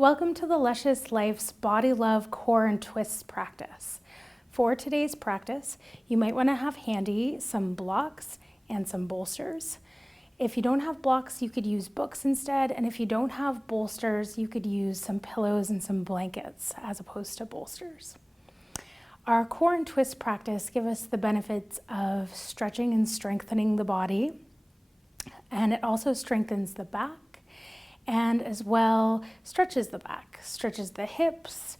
Welcome to the Luscious Life's Body Love Core and Twists practice. For today's practice, you might want to have handy some blocks and some bolsters. If you don't have blocks, you could use books instead, and if you don't have bolsters, you could use some pillows and some blankets as opposed to bolsters. Our core and twist practice give us the benefits of stretching and strengthening the body, and it also strengthens the back, and as well stretches the back, stretches the hips,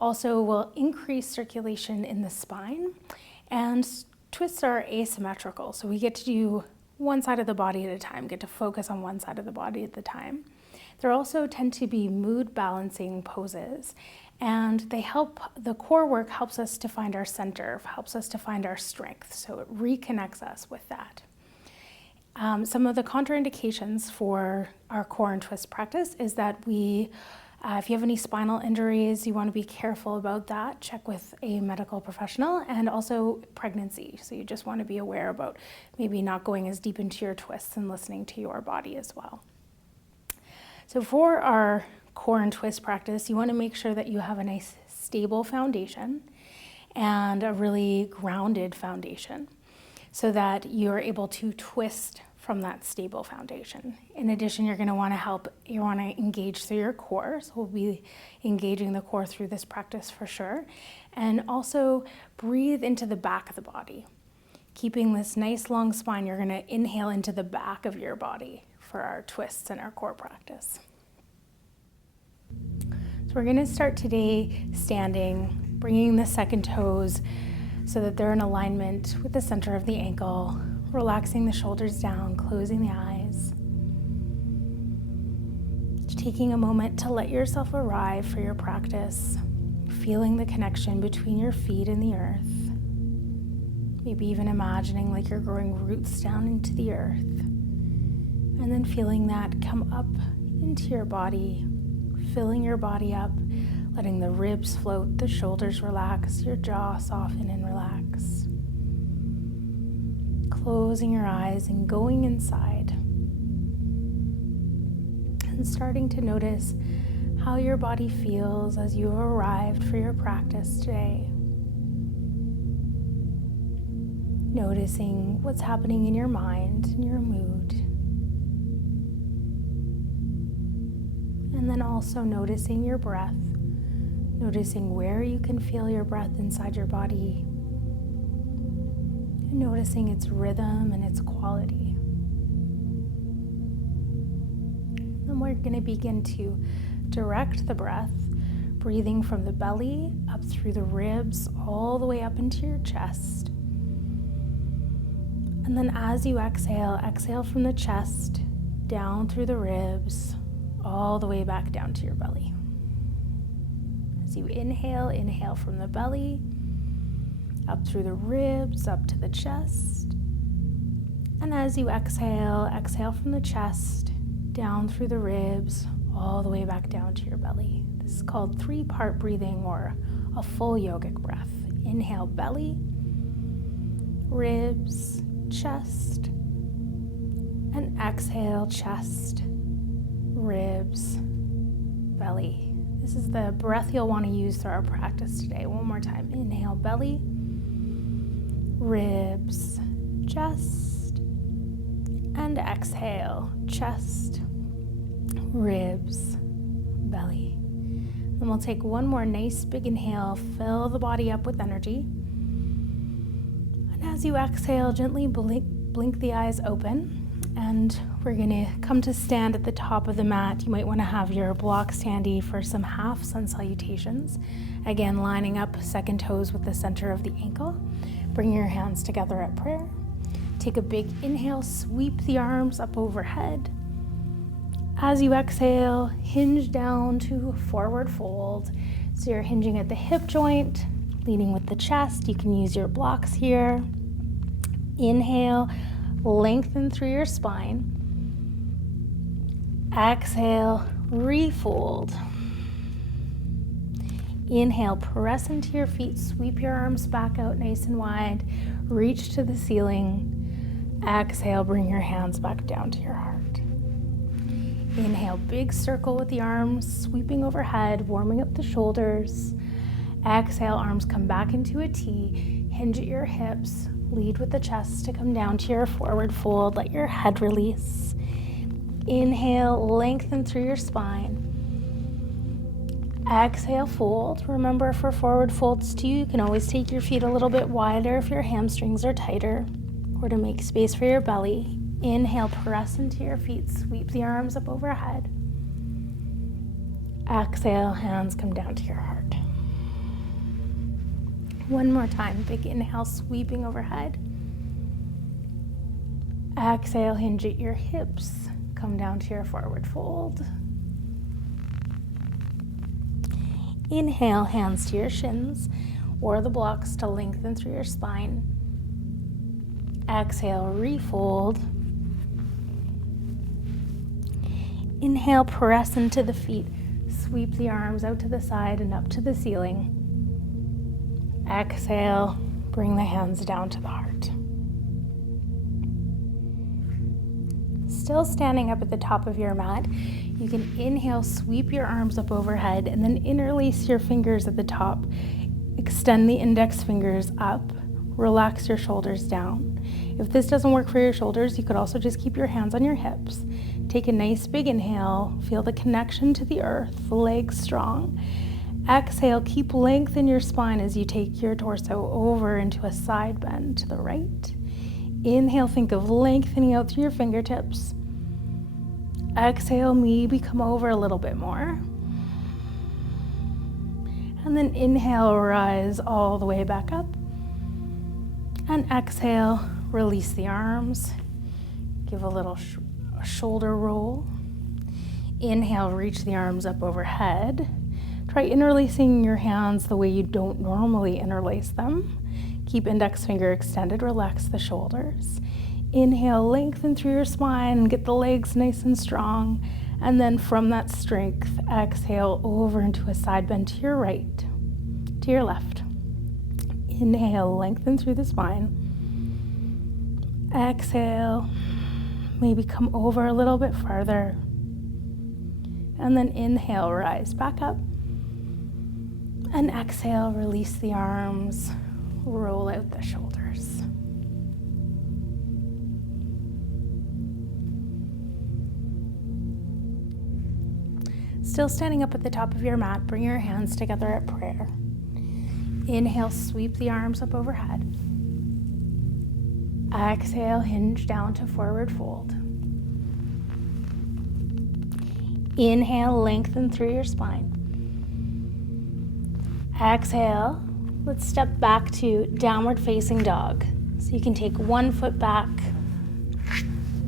also will increase circulation in the spine, and twists are asymmetrical, so we get to do one side of the body at a time, get to focus on one side of the body at the time. There also tend to be mood balancing poses, and the core work helps us to find our center, helps us to find our strength, so it reconnects us with that. Some of the contraindications for our core and twist practice is that if you have any spinal injuries, you want to be careful about that. Check with a medical professional, and also pregnancy. So you just want to be aware about maybe not going as deep into your twists and listening to your body as well. So for our core and twist practice, you want to make sure that you have a nice stable foundation and a really grounded foundation, so that you're able to twist from that stable foundation. In addition, you're going to want to engage through your core. So we'll be engaging the core through this practice for sure. And also breathe into the back of the body. Keeping this nice long spine, you're going to inhale into the back of your body for our twists and our core practice. So we're going to start today standing, bringing the second toes so that they're in alignment with the center of the ankle, relaxing the shoulders down, closing the eyes. Taking a moment to let yourself arrive for your practice, feeling the connection between your feet and the earth. Maybe even imagining like you're growing roots down into the earth. And then feeling that come up into your body, filling your body up, letting the ribs float, the shoulders relax, your jaw soften and relax. Closing your eyes and going inside. And starting to notice how your body feels as you have arrived for your practice today. Noticing what's happening in your mind and your mood. And then also noticing your breath. Noticing where you can feel your breath inside your body, and noticing its rhythm and its quality. Then we're going to begin to direct the breath, breathing from the belly up through the ribs, all the way up into your chest. And then as you exhale, exhale from the chest, down through the ribs, all the way back down to your belly. As you inhale, inhale from the belly, up through the ribs, up to the chest. And as you exhale, exhale from the chest, down through the ribs, all the way back down to your belly. This is called 3-part breathing, or a full yogic breath. Inhale, belly, ribs, chest, and exhale, chest, ribs, belly. This is the breath you'll want to use through our practice today. One more time. Inhale, belly, ribs, chest, and exhale, chest, ribs, belly. Then we'll take one more nice big inhale, fill the body up with energy. And as you exhale, gently blink the eyes open. And we're going to come to stand at the top of the mat. You might want to have your blocks handy for some half sun salutations. Again, lining up second toes with the center of the ankle. Bring your hands together at prayer. Take a big inhale, sweep the arms up overhead. As you exhale, hinge down to forward fold. So you're hinging at the hip joint, leading with the chest. You can use your blocks here. Inhale, lengthen through your spine. Exhale, refold. Inhale, press into your feet, sweep your arms back out nice and wide, reach to the ceiling. Exhale, bring your hands back down to your heart. Inhale, big circle with the arms sweeping overhead, warming up the shoulders. Exhale, arms come back into a T. Hinge at your hips. Lead with the chest to come down to your forward fold. Let your head release. Inhale, lengthen through your spine. Exhale, fold. Remember, for forward folds too, you can always take your feet a little bit wider if your hamstrings are tighter, or to make space for your belly. Inhale, press into your feet, sweep the arms up overhead. Exhale, hands come down to your heart. One more time, big inhale, sweeping overhead. Exhale, hinge at your hips, come down to your forward fold. Inhale, hands to your shins, or the blocks to lengthen through your spine. Exhale, refold. Inhale, press into the feet. Sweep the arms out to the side and up to the ceiling. Exhale, bring the hands down to the heart. Still standing up at the top of your mat, you can inhale, sweep your arms up overhead, and then interlace your fingers at the top. Extend the index fingers up. Relax your shoulders down. If this doesn't work for your shoulders, you could also just keep your hands on your hips. Take a nice big inhale. Feel the connection to the earth, the legs strong. Exhale, keep length in your spine as you take your torso over into a side bend to the right. Inhale, think of lengthening out through your fingertips. Exhale, maybe come over a little bit more. And then inhale, rise all the way back up. And exhale, release the arms. Give a little shoulder roll. Inhale, reach the arms up overhead. Try interlacing your hands the way you don't normally interlace them. Keep index finger extended, relax the shoulders. Inhale, lengthen through your spine and get the legs nice and strong. And then from that strength, exhale over into a side bend to your right, to your left. Inhale, lengthen through the spine. Exhale, maybe come over a little bit farther. And then inhale, rise back up. And exhale, release the arms, roll out the shoulders. Still standing up at the top of your mat, bring your hands together at prayer. Inhale, sweep the arms up overhead. Exhale, hinge down to forward fold. Inhale, lengthen through your spine. Exhale, let's step back to downward facing dog. So you can take one foot back,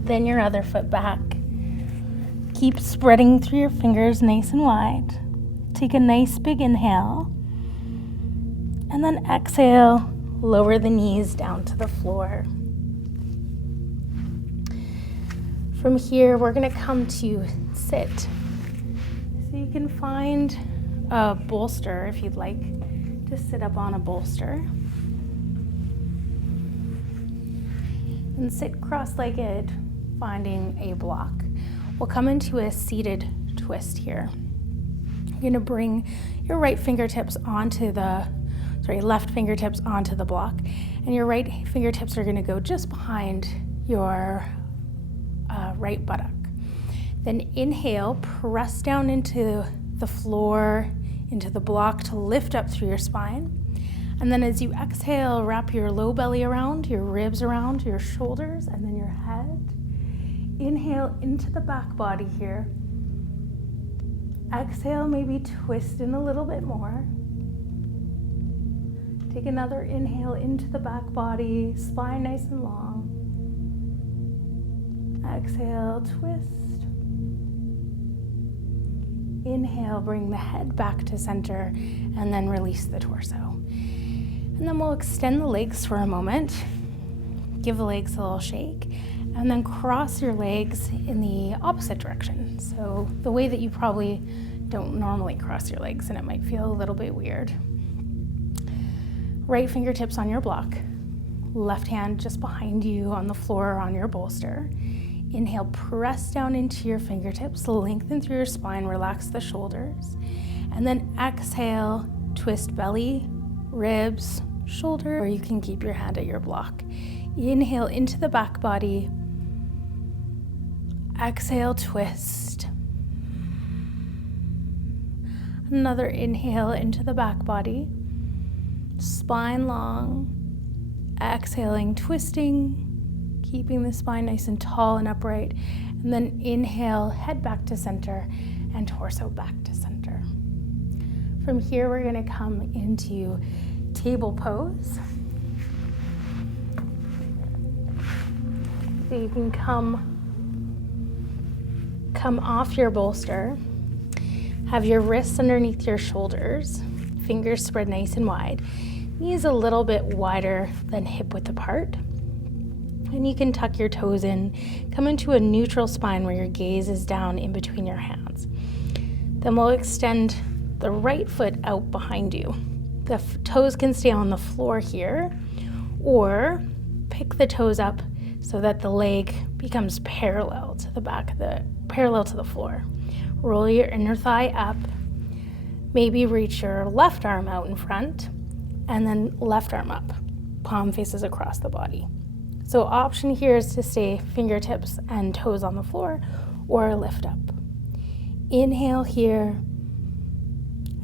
then your other foot back. Keep spreading through your fingers nice and wide. Take a nice big inhale. And then exhale, lower the knees down to the floor. From here, we're gonna come to sit. So you can find a bolster if you'd like to sit up on a bolster. And sit cross-legged, finding a block. We'll come into a seated twist here. You're gonna bring your left fingertips onto the block, and your right fingertips are gonna go just behind your right buttock. Then inhale, press down into the floor, into the block to lift up through your spine. And then as you exhale, wrap your low belly around, your ribs around, your shoulders, and then your head. Inhale into the back body here. Exhale, maybe twist in a little bit more. Take another inhale into the back body, spine nice and long. Exhale, twist. Inhale, bring the head back to center, and then release the torso. And then we'll extend the legs for a moment. Give the legs a little shake, and then cross your legs in the opposite direction. So the way that you probably don't normally cross your legs, and it might feel a little bit weird. Right fingertips on your block, left hand just behind you on the floor or on your bolster. Inhale, press down into your fingertips, lengthen through your spine, relax the shoulders. And then exhale, twist belly, ribs, shoulder, or you can keep your hand at your block. Inhale into the back body. Exhale, twist. Another inhale into the back body. Spine long. Exhaling, twisting, keeping the spine nice and tall and upright. And then inhale, head back to center and torso back to center. From here, we're going to come into table pose. So you can come off your bolster. Have your wrists underneath your shoulders, fingers spread nice and wide, knees a little bit wider than hip width apart. And you can tuck your toes in, come into a neutral spine where your gaze is down in between your hands. Then we'll extend the right foot out behind you. The toes can stay on the floor here, or pick the toes up so that the leg becomes parallel to the floor. Roll your inner thigh up. Maybe reach your left arm out in front, and then left arm up. Palm faces across the body. So option here is to stay fingertips and toes on the floor, or lift up. Inhale here.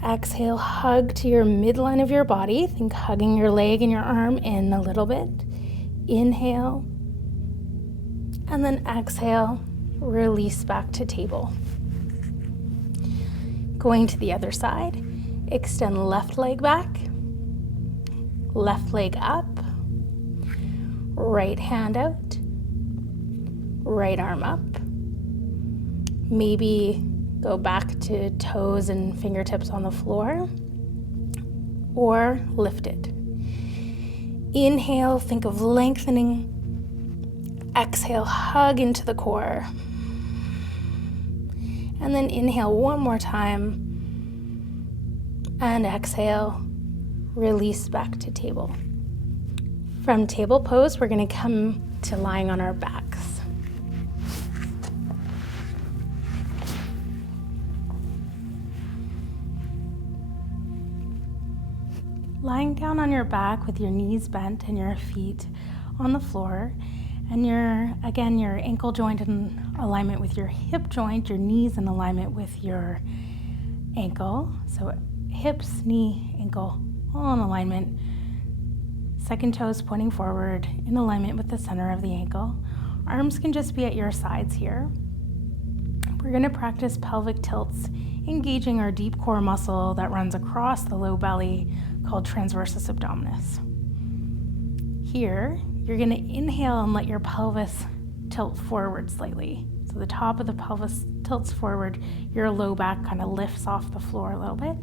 Exhale, hug to your midline of your body. Think hugging your leg and your arm in a little bit. Inhale. And then exhale, release back to table. Going to the other side, extend left leg back, left leg up, right hand out, right arm up. Maybe go back to toes and fingertips on the floor, or lift it. Inhale, think of lengthening. Exhale, hug into the core. And then inhale one more time. And exhale, release back to table. From table pose, we're going to come to lying on our backs. Lying down on your back with your knees bent and your feet on the floor, and your ankle joint in alignment with your hip joint, your knees in alignment with your ankle. So hips, knee, ankle, all in alignment. Second toes pointing forward in alignment with the center of the ankle. Arms can just be at your sides here. We're going to practice pelvic tilts, engaging our deep core muscle that runs across the low belly called transversus abdominis. Here, you're going to inhale and let your pelvis tilt forward slightly. So the top of the pelvis tilts forward, your low back kind of lifts off the floor a little bit.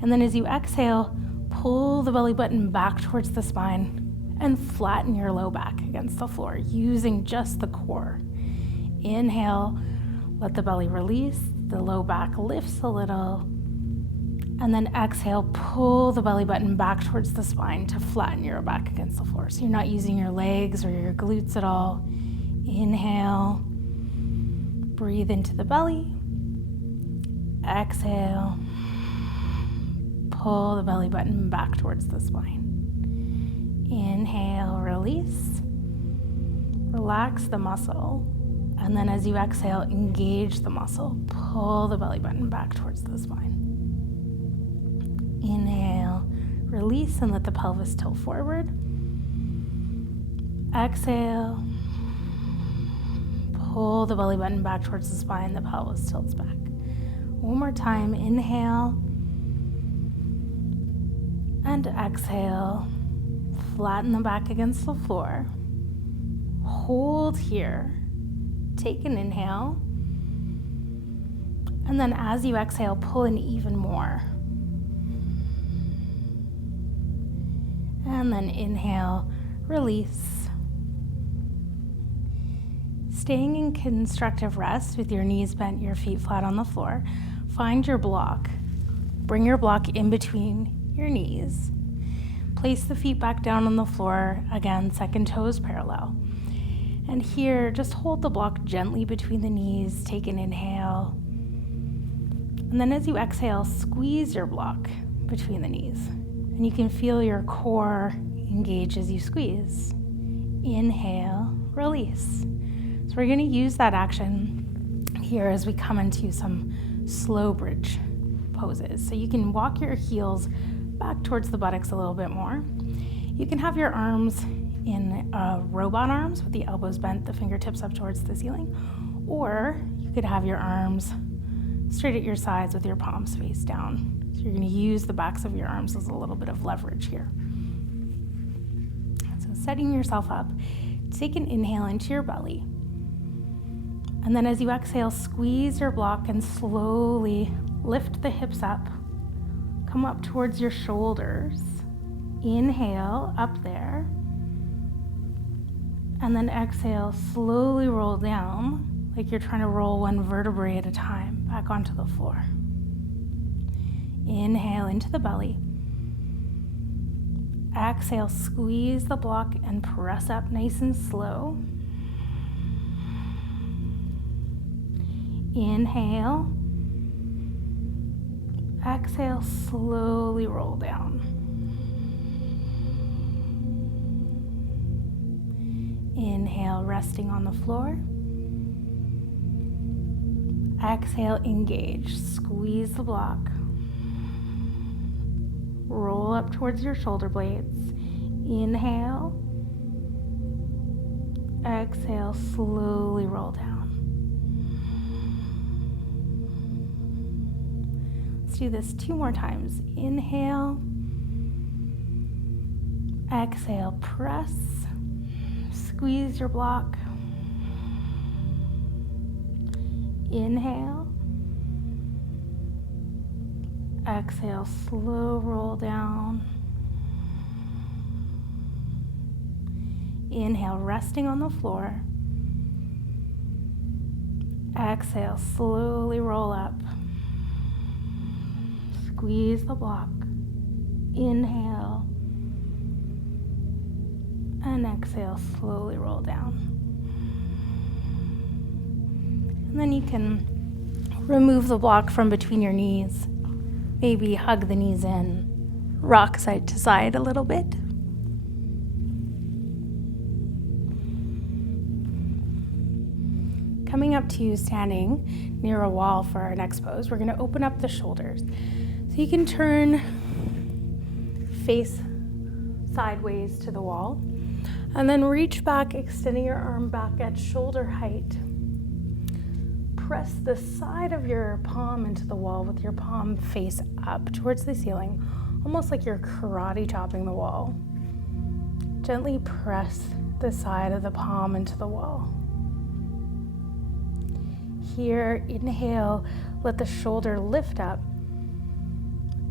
And then as you exhale, pull the belly button back towards the spine and flatten your low back against the floor using just the core. Inhale, let the belly release, the low back lifts a little. And then exhale, pull the belly button back towards the spine to flatten your back against the floor. So you're not using your legs or your glutes at all. Inhale, breathe into the belly. Exhale, pull the belly button back towards the spine. Inhale, release. Relax the muscle. And then as you exhale, engage the muscle. Pull the belly button back towards the spine. Inhale, release and let the pelvis tilt forward. Exhale, pull the belly button back towards the spine, the pelvis tilts back. One more time, inhale and exhale. Flatten the back against the floor. Hold here. Take an inhale. And then as you exhale, pull in even more. And then inhale, release. Staying in constructive rest with your knees bent, your feet flat on the floor, find your block. Bring your block in between your knees. Place the feet back down on the floor, again, second toes parallel. And here, just hold the block gently between the knees, take an inhale. And then as you exhale, squeeze your block between the knees. And you can feel your core engage as you squeeze. Inhale, release. So we're going to use that action here as we come into some slow bridge poses. So you can walk your heels back towards the buttocks a little bit more. You can have your arms in robot arms with the elbows bent, the fingertips up towards the ceiling, or you could have your arms straight at your sides with your palms face down. So you're going to use the backs of your arms as a little bit of leverage here. So setting yourself up, take an inhale into your belly. And then as you exhale, squeeze your block and slowly lift the hips up. Come up towards your shoulders. Inhale, up there. And then exhale, slowly roll down like you're trying to roll one vertebrae at a time back onto the floor. Inhale into the belly. Exhale, squeeze the block and press up nice and slow. Inhale. Exhale, slowly roll down. Inhale, resting on the floor. Exhale, engage. Squeeze the block. Roll up towards your shoulder blades. Inhale. Exhale, slowly roll down. Let's do this 2 more times. Inhale. Exhale, press. Squeeze your block. Inhale. Exhale, slow roll down. Inhale, resting on the floor. Exhale, slowly roll up. Squeeze the block. Inhale. And exhale, slowly roll down. And then you can remove the block from between your knees. Maybe hug the knees in. Rock side to side a little bit. Coming up to you standing near a wall for our next pose, we're going to open up the shoulders. So you can turn face sideways to the wall. And then reach back, extending your arm back at shoulder height. Press the side of your palm into the wall with your palm face up towards the ceiling, almost like you're karate chopping the wall. Gently press the side of the palm into the wall. Here, inhale, let the shoulder lift up.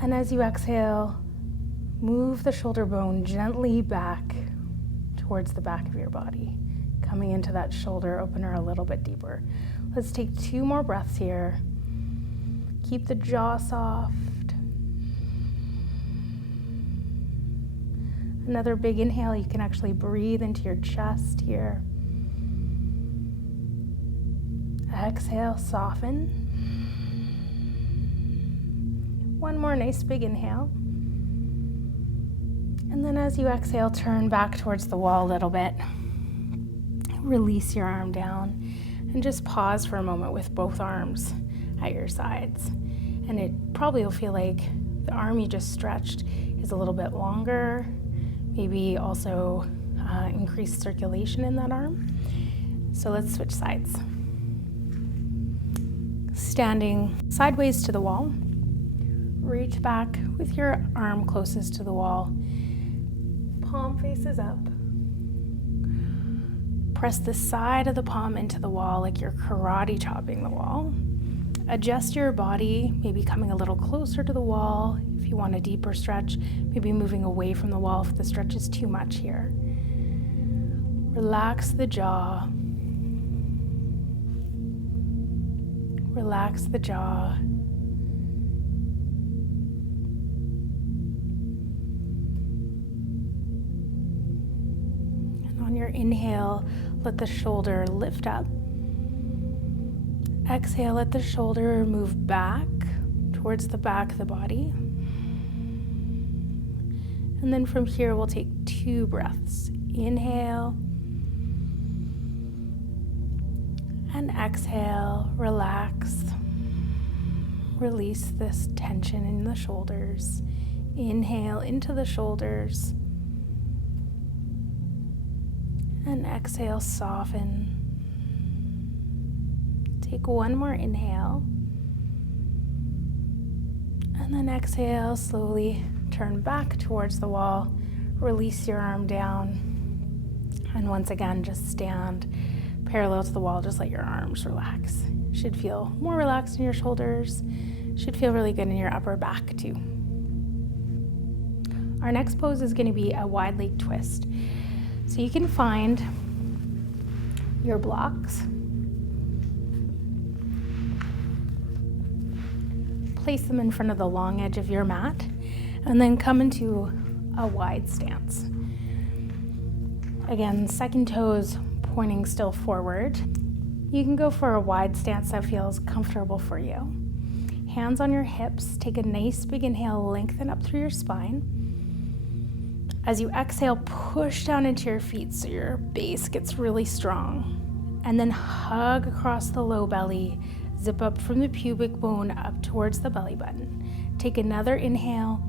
And as you exhale, move the shoulder bone gently back towards the back of your body, coming into that shoulder opener a little bit deeper. Let's take 2 more breaths here. Keep the jaw soft. Another big inhale. You can actually breathe into your chest here. Exhale, soften. One more nice big inhale. And then as you exhale, turn back towards the wall a little bit. Release your arm down and just pause for a moment with both arms at your sides. And it probably will feel like the arm you just stretched is a little bit longer, maybe also increased circulation in that arm. So let's switch sides. Standing sideways to the wall, reach back with your arm closest to the wall. Palm faces up. Press the side of the palm into the wall like you're karate chopping the wall. Adjust your body, maybe coming a little closer to the wall if you want a deeper stretch, maybe moving away from the wall if the stretch is too much here. Relax the jaw. Relax the jaw. And on your your inhale, let the shoulder lift up. Exhale, let the shoulder move back towards the back of the body. And then from here, we'll take 2 breaths. Inhale and exhale, relax. Release this tension in the shoulders. Inhale into the shoulders. And exhale, soften. Take 1 more inhale. And then exhale, slowly turn back towards the wall. Release your arm down. And once again, just stand parallel to the wall. Just let your arms relax. Should feel more relaxed in your shoulders. Should feel really good in your upper back too. Our next pose is going to be a wide leg twist. So you can find your blocks. Place them in front of the long edge of your mat, and then come into a wide stance. Again, second toes pointing still forward. You can go for a wide stance that feels comfortable for you. Hands on your hips, take a nice big inhale, lengthen up through your spine. As you exhale, push down into your feet so your base gets really strong. And then hug across the low belly, zip up from the pubic bone up towards the belly button. Take another inhale.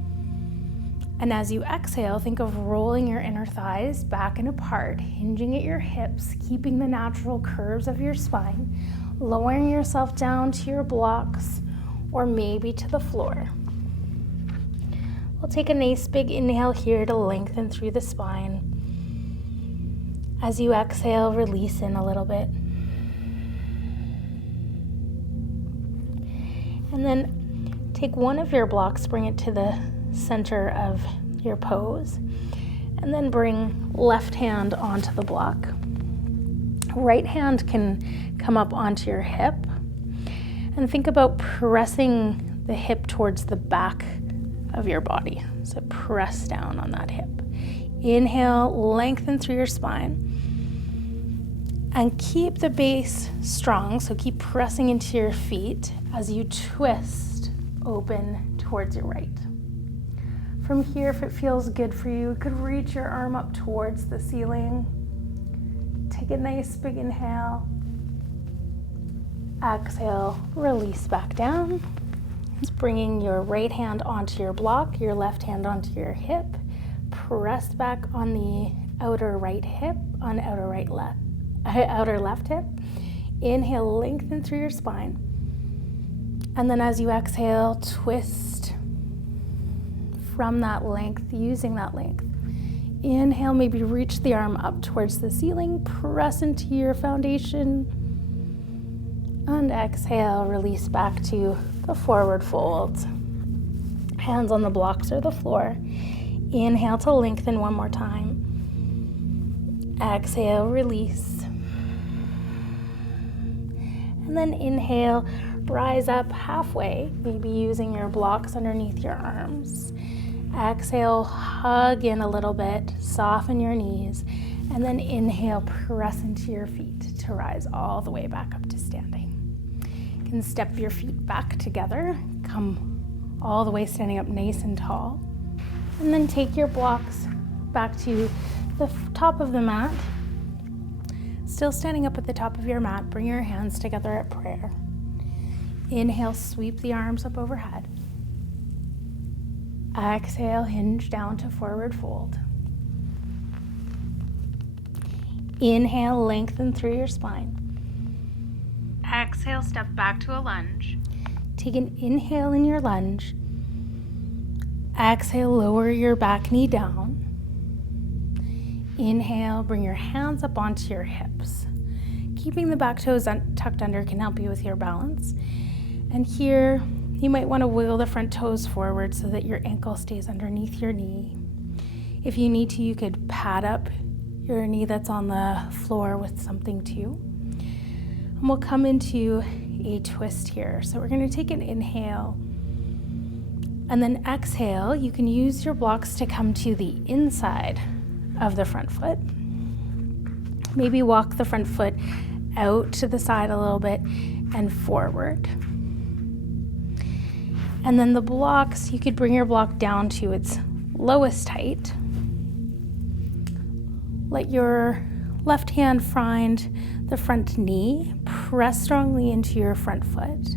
And as you exhale, think of rolling your inner thighs back and apart, hinging at your hips, keeping the natural curves of your spine, lowering yourself down to your blocks or maybe to the floor. We'll take a nice big inhale here to lengthen through the spine. As you exhale, release in a little bit. And then take one of your blocks, bring it to the center of your pose, and then bring left hand onto the block. Right hand can come up onto your hip, and think about pressing the hip towards the back of your body. So press down on that hip. Inhale, lengthen through your spine, and keep the base strong. So keep pressing into your feet as you twist open towards your right. From here, if it feels good for you, you could reach your arm up towards the ceiling. Take a nice big inhale. Exhale, release back down. Just bringing your right hand onto your block, your left hand onto your hip. Press back on the outer right hip, on outer left hip. Inhale, lengthen through your spine. And then as you exhale, twist from that length, using that length. Inhale, maybe reach the arm up towards the ceiling, press into your foundation. And exhale, release back to the forward fold. Hands on the blocks or the floor. Inhale to lengthen one more time. Exhale, release. And then inhale, rise up halfway, maybe using your blocks underneath your arms. Exhale, hug in a little bit, soften your knees, and then inhale, press into your feet to rise all the way back up to standing. You can step your feet back together, come all the way standing up nice and tall, and then take your blocks back to the top of the mat. Still standing up at the top of your mat, bring your hands together at prayer. Inhale, sweep the arms up overhead. Exhale, hinge down to forward fold. Inhale, lengthen through your spine. Exhale, step back to a lunge. Take an inhale in your lunge. Exhale, lower your back knee down. Inhale, bring your hands up onto your hips. Keeping the back toes tucked under can help you with your balance. And here, you might want to wiggle the front toes forward so that your ankle stays underneath your knee. If you need to, you could pad up your knee that's on the floor with something too. And we'll come into a twist here. So we're going to take an inhale. And then exhale, you can use your blocks to come to the inside of the front foot. Maybe walk the front foot out to the side a little bit and forward. And then the blocks, you could bring your block down to its lowest height. Let your left hand find the front knee. Press strongly into your front foot.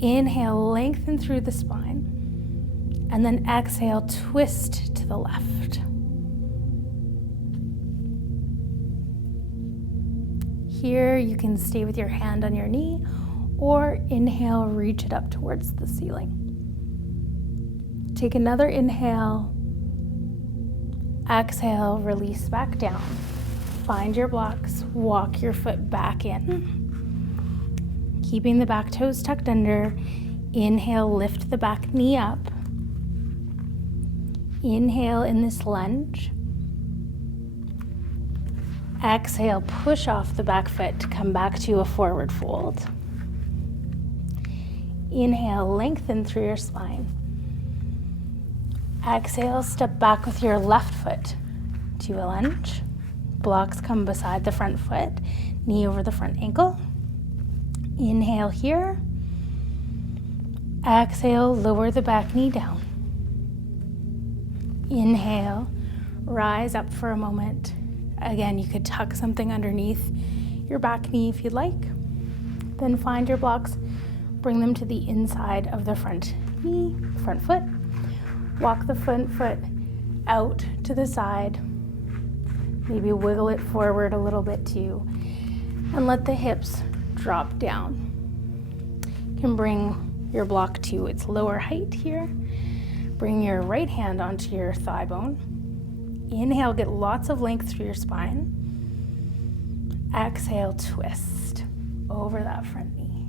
Inhale, lengthen through the spine. And then exhale, twist to the left. Here you can stay with your hand on your knee, or inhale, reach it up towards the ceiling. Take another inhale. Exhale, release back down. Find your blocks, walk your foot back in. Keeping the back toes tucked under. Inhale, lift the back knee up. Inhale in this lunge. Exhale, push off the back foot to come back to a forward fold. Inhale, lengthen through your spine. Exhale, step back with your left foot to a lunge. Blocks come beside the front foot, knee over the front ankle. Inhale here. Exhale, lower the back knee down. Inhale, rise up for a moment. Again, you could tuck something underneath your back knee if you'd like. Then find your blocks, bring them to the inside of the front knee, front foot. Walk the front foot out to the side. Maybe wiggle it forward a little bit too. And let the hips drop down. You can bring your block to its lower height here. Bring your right hand onto your thigh bone. Inhale, get lots of length through your spine. Exhale, twist over that front knee.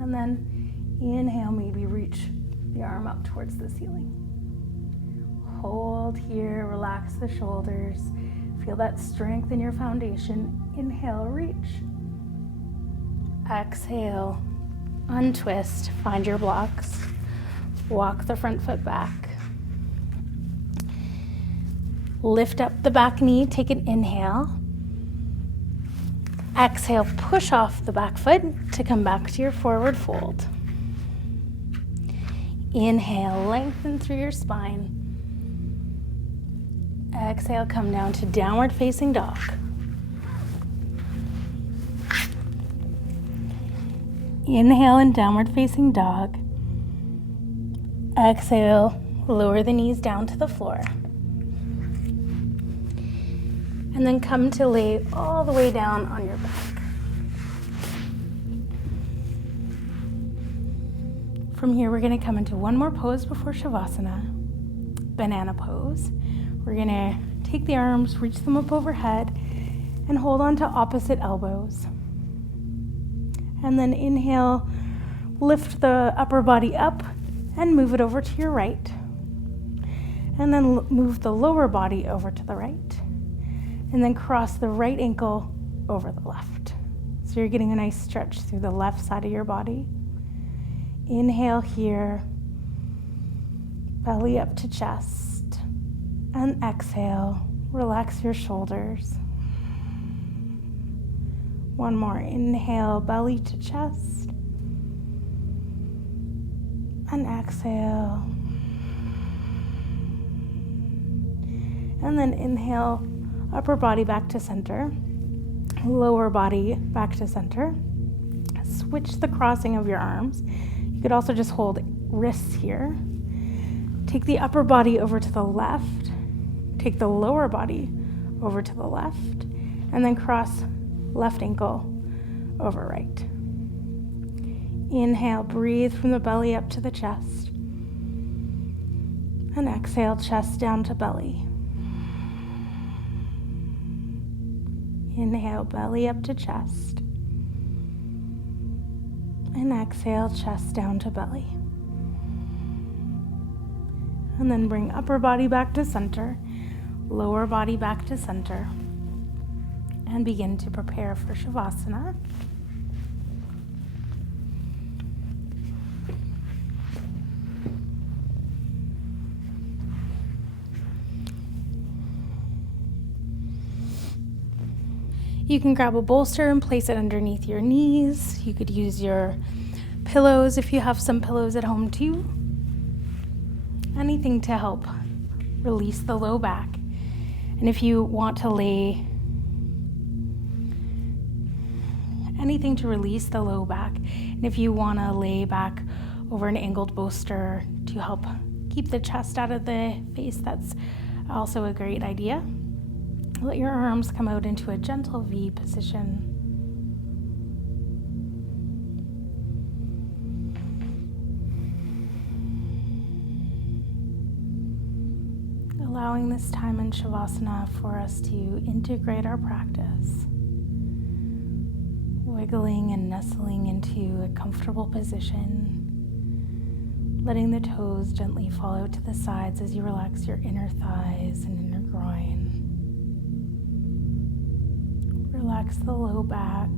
And then inhale, maybe reach the arm up towards the ceiling. Hold here, relax the shoulders. Feel that strength in your foundation. Inhale, reach. Exhale, untwist, find your blocks. Walk the front foot back. Lift up the back knee, take an inhale. Exhale, push off the back foot to come back to your forward fold. Inhale, lengthen through your spine. Exhale, come down to downward facing dog. Inhale in downward facing dog. Exhale, lower the knees down to the floor. And then come to lay all the way down on your back. From here, we're going to come into one more pose before Shavasana, banana pose. We're going to take the arms, reach them up overhead, and hold on to opposite elbows. And then inhale, lift the upper body up and move it over to your right. And then move the lower body over to the right. And then cross the right ankle over the left. So you're getting a nice stretch through the left side of your body. Inhale here, belly up to chest, and exhale, relax your shoulders. One more, inhale, belly to chest, and exhale. And then inhale, upper body back to center, lower body back to center. Switch the crossing of your arms. You could also just hold wrists here. Take the upper body over to the left. Take the lower body over to the left. And then cross left ankle over right. Inhale, breathe from the belly up to the chest. And exhale, chest down to belly. Inhale, belly up to chest. And exhale, chest down to belly. And then bring upper body back to center, lower body back to center, and begin to prepare for Shavasana. You can grab a bolster and place it underneath your knees. You could use your pillows if you have some pillows at home too. Anything to help release the low back. And if you want to lay anything to release the low back, and if you want to lay back over an angled bolster to help keep the chest out of the face, that's also a great idea. Let your arms come out into a gentle V position. Allowing this time in Shavasana for us to integrate our practice. Wiggling and nestling into a comfortable position. Letting the toes gently fall out to the sides as you relax your inner thighs and inner groin. Relax the low back.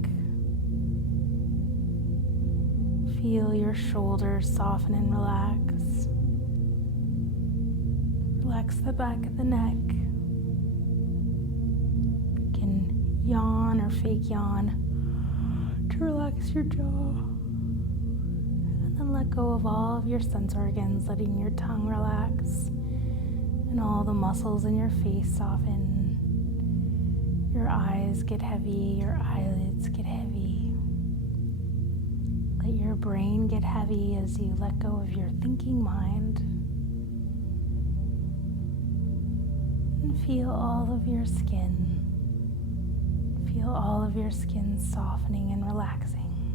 Feel your shoulders soften and relax. Relax the back of the neck. You can yawn or fake yawn to relax your jaw. And then let go of all of your sense organs, letting your tongue relax and all the muscles in your face soften. Your eyes get heavy, your eyelids get heavy. Let your brain get heavy as you let go of your thinking mind. And feel all of your skin. Feel all of your skin softening and relaxing.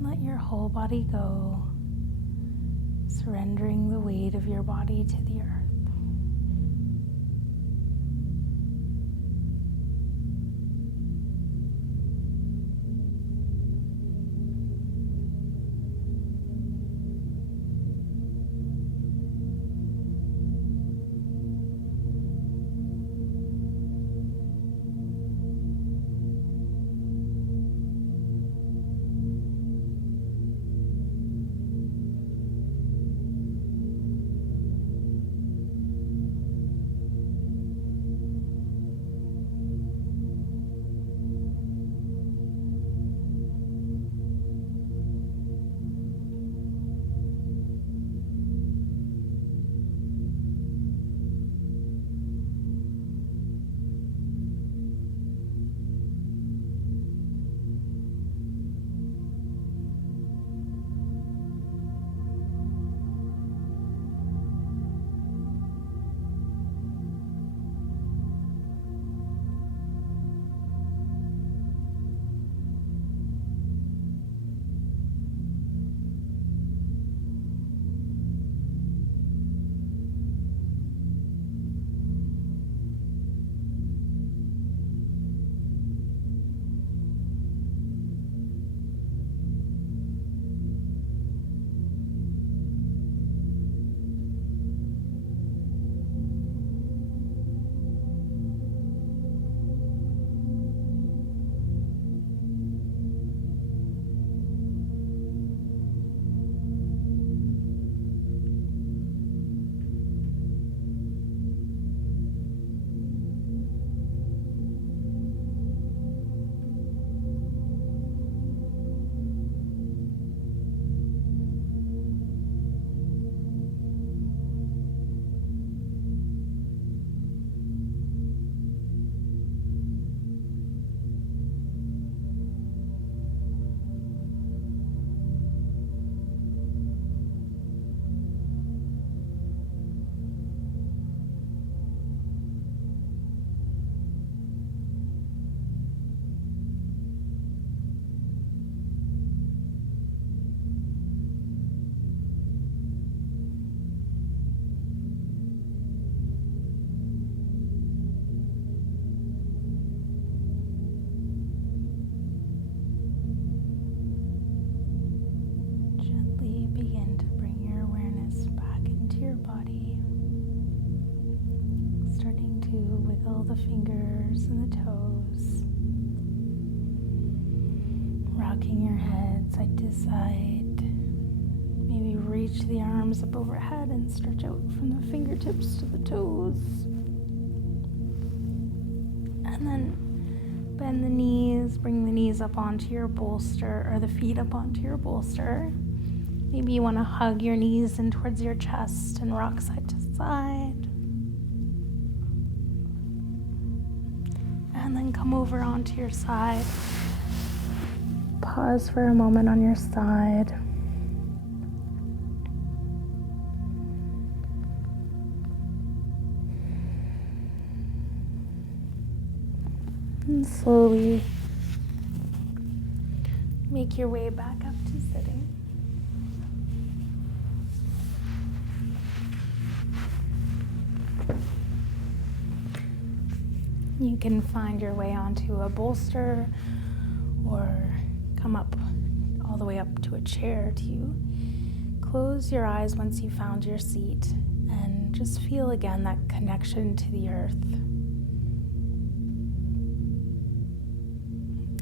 Let your whole body go, surrendering the weight of your body to the earth. The fingers and the toes, rocking your head side to side. Maybe reach the arms up overhead and stretch out from the fingertips to the toes. And then bend the knees, bring the knees up onto your bolster, or the feet up onto your bolster. Maybe you want to hug your knees in towards your chest and rock side to side. And then come over onto your side. Pause for a moment on your side. And slowly make your way back up to sitting. You can find your way onto a bolster or come up all the way up to a chair to close your eyes once you've found your seat and just feel again that connection to the earth.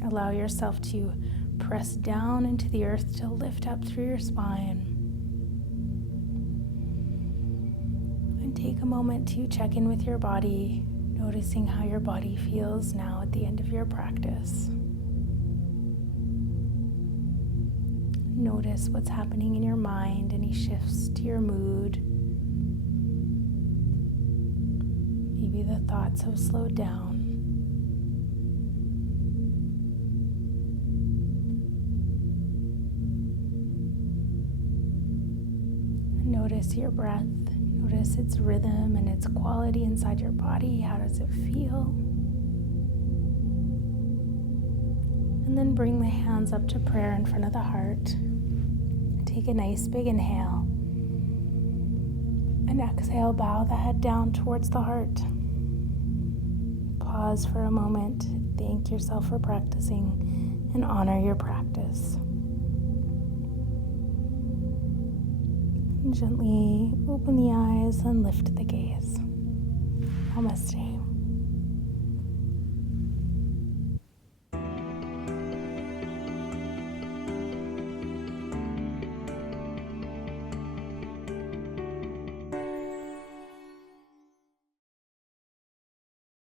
Allow yourself to press down into the earth to lift up through your spine. And take a moment to check in with your body, noticing how your body feels now at the end of your practice. Notice what's happening in your mind, any shifts to your mood. Maybe the thoughts have slowed down. Notice your breath. Notice its rhythm and its quality inside your body. How does it feel? And then bring the hands up to prayer in front of the heart. Take a nice big inhale. And exhale, bow the head down towards the heart. Pause for a moment. Thank yourself for practicing and honor your practice. And gently open the eyes and lift the gaze. Namaste.